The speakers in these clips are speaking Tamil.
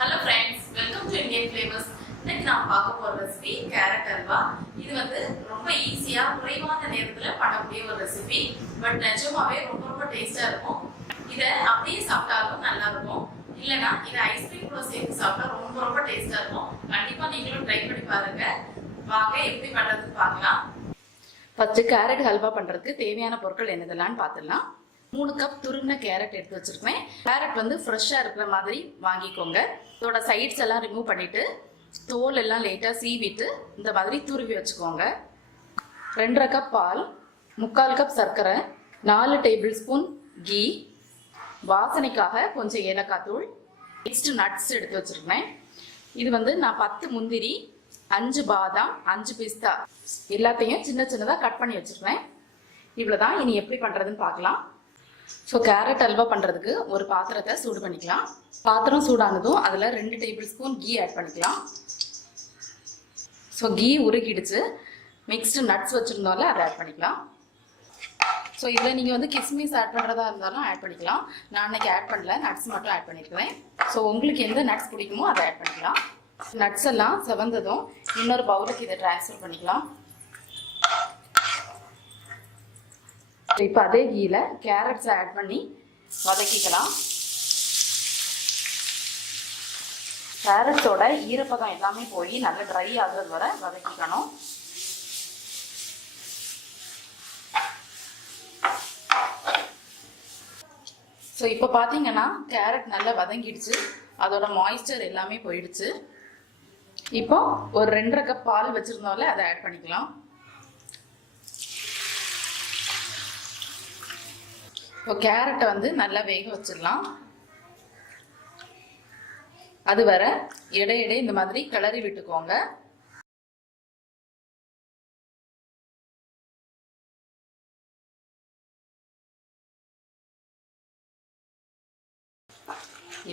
Hello friends, welcome to Indian Flavors. இன்னைக்கு நான் பார்க்க போற ரெசிபி கேரட் அல்வா. இது வந்து ரொம்ப ஈஸியா குறைவான நேரத்துல பண்ணக்கூடிய ஒரு ரெசிபி. பட் நிஜமாவே ரொம்ப டேஸ்டா இருக்கும். இத அப்படியே சாப்பிட்டாலும் நல்லா இருக்கும். இல்லனா இத ஐஸ்கிரீம் கூட சேர்த்து சாப்பிட்டா ரொம்ப டேஸ்டா இருக்கும். கண்டிப்பா நீங்களும் ட்ரை பண்ணி பாருங்க. வாங்க எப்படி பண்றதுன்னு பார்க்கலாம். ஃபர்ஸ்ட் கேரட் ஹல்வா பண்றதுக்கு தேவையான பொருட்கள் என்னதெல்லாம் பார்த்துடலாம். 3 கப் துருவின கேரட் எடுத்து வச்சிருக்கேன். கேரட் வந்து ஃப்ரெஷ்ஷாக இருக்கிற மாதிரி வாங்கிக்கோங்க. இதோட சைட்ஸ் எல்லாம் ரிமூவ் பண்ணிட்டு தோல் எல்லாம் லைட்டாக சீவிட்டு இந்த மாதிரி துருவி வச்சுக்கோங்க. 2.5 கப் பால், 3/4 கப் சர்க்கரை, 4 டேபிள் ஸ்பூன் கீ, வாசனைக்காக கொஞ்சம் ஏலக்காய் தூள், நெக்ஸ்ட் நட்ஸ் எடுத்து வச்சிருக்கேன். இது வந்து நான் 10 முந்திரி, 5 பாதாம், 5 பிஸ்தா எல்லாத்தையும் சின்னதாக கட் பண்ணி வச்சிருக்கேன். இவ்வளோதான். இனி எப்படி பண்ணுறதுன்னு பார்க்கலாம். ஸோ கேரட் அல்வா பண்ணுறதுக்கு ஒரு பாத்திரத்தை சூடு பண்ணிக்கலாம். பாத்திரம் சூடானதும் அதில் 2 டேபிள் ஸ்பூன் கீ ஆட் பண்ணிக்கலாம். ஸோ கீ உருகிடுச்சு. மிக்ஸ்டு நட்ஸ் வச்சுருந்தோம்ல அதை ஆட் பண்ணிக்கலாம். ஸோ இதில் நீங்கள் வந்து கிஸ்மிஸ் ஆட் பண்ணுறதா இருந்தாலும் ஆட் பண்ணிக்கலாம். நான் அன்றைக்கி ஆட் பண்ணல, நட்ஸ் மட்டும் ஆட் பண்ணியிருக்கிறேன். ஸோ உங்களுக்கு எந்த நட்ஸ் பிடிக்குமோ அதை ஆட் பண்ணிக்கலாம். நட்ஸ் எல்லாம் செவந்ததும் இன்னொரு பவுலுக்கு இதை ட்ரான்ஸ்ஃபர் பண்ணிக்கலாம். இப்போ அதே கீழ கேரட்ஸை ஆட் பண்ணி வதக்கிக்கலாம். கேரட்ஸோட ஈரப்பதம் எல்லாமே போய் நல்லா ட்ரை ஆகுறது வரை வதக்கிக்கணும். ஸோ இப்போ பார்த்தீங்கன்னா கேரட் நல்லா வதங்கிடுச்சு. அதோட மாய்ஸ்சர் எல்லாமே போயிடுச்சு. இப்போ ஒரு 2.5 கப் பால் வச்சுருந்தோம்ல அதை ஆட் பண்ணிக்கலாம். இப்போ கேரட்டை வந்து நல்லா வேக வச்சிடலாம். அது வர இடையிடை இந்த மாதிரி கிளறி விட்டுக்கோங்க.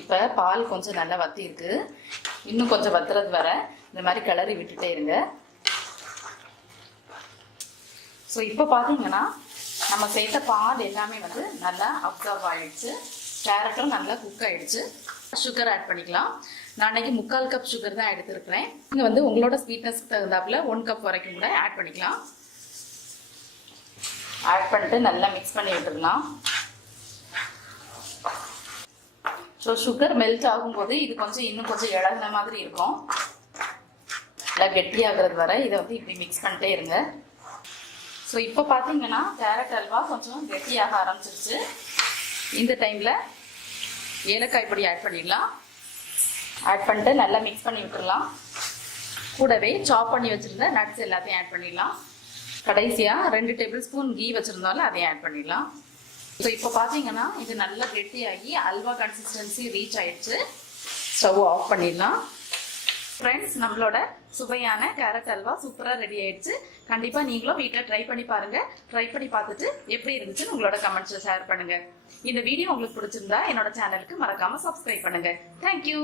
இப்போ பால் கொஞ்சம் நல்லா வத்தி இருக்கு. இன்னும் கொஞ்சம் வத்துறது வர இந்த மாதிரி கிளறி விட்டுட்டே இருங்க. ஸோ இப்போ பார்த்தீங்கன்னா நம்ம சேர்த்த பால் எல்லாமே வந்து நல்லா அப்சர்வ் ஆகிடுச்சு. கேரட்டும் நல்லா குக் ஆகிடுச்சு. சுகர் ஆட் பண்ணிக்கலாம். நான் அன்றைக்கி 3/4 கப் சுகர் தான் எடுத்துருக்கிறேன். நீங்கள் வந்து உங்களோட ஸ்வீட்னஸ்க்கு தகுந்தாப்புல 1 கப் வரைக்கும் கூட ஆட் பண்ணிக்கலாம். ஆட் பண்ணிட்டு நல்லா மிக்ஸ் பண்ணி விட்டுடலாம். ஸோ சுகர் மெல்ட் ஆகும்போது இது கொஞ்சம் இன்னும் கொஞ்சம் இழகுன மாதிரி இருக்கும். நல்லா கெட்டியாகிறது வரை இதை வந்து இப்படி மிக்ஸ் பண்ணிட்டே இருங்க. ஸோ இப்போ பார்த்தீங்கன்னா கேரட் அல்வா கொஞ்சம் கெட்டியாக ஆரம்பிச்சிருச்சு. இந்த டைமில் ஏலக்காய் பொடி ஆட் பண்ணிடலாம். ஆட் பண்ணிட்டு நல்லா மிக்ஸ் பண்ணி விட்டுடலாம். கூடவே சாப் பண்ணி வச்சுருந்த நட்ஸ் எல்லாத்தையும் ஆட் பண்ணிடலாம். கடைசியாக 2 டேபிள் ஸ்பூன் கீ வச்சுருந்தாலும் அதையும் ஆட் பண்ணிடலாம். ஸோ இப்போ பார்த்தீங்கன்னா இது நல்லா கெட்டியாகி அல்வா கன்சிஸ்டன்சி ரீச் ஆயிடுச்சு. ஸ்டவ் ஆஃப் பண்ணிடலாம். ஃப்ரெண்ட்ஸ், நம்மளோட சுவையான கேரட் அல்வா சூப்பராக ரெடி ஆயிடுச்சு. கண்டிப்பாக நீங்களும் வீட்டில் ட்ரை பண்ணி பாருங்க. ட்ரை பண்ணி பார்த்துட்டு எப்படி இருந்துச்சுன்னு உங்களோட கமெண்ட்ஸை ஷேர் பண்ணுங்க. இந்த வீடியோ உங்களுக்கு பிடிச்சிருந்தா என்னோட சேனலுக்கு மறக்காம சப்ஸ்கிரைப் பண்ணுங்க. தேங்க்யூ.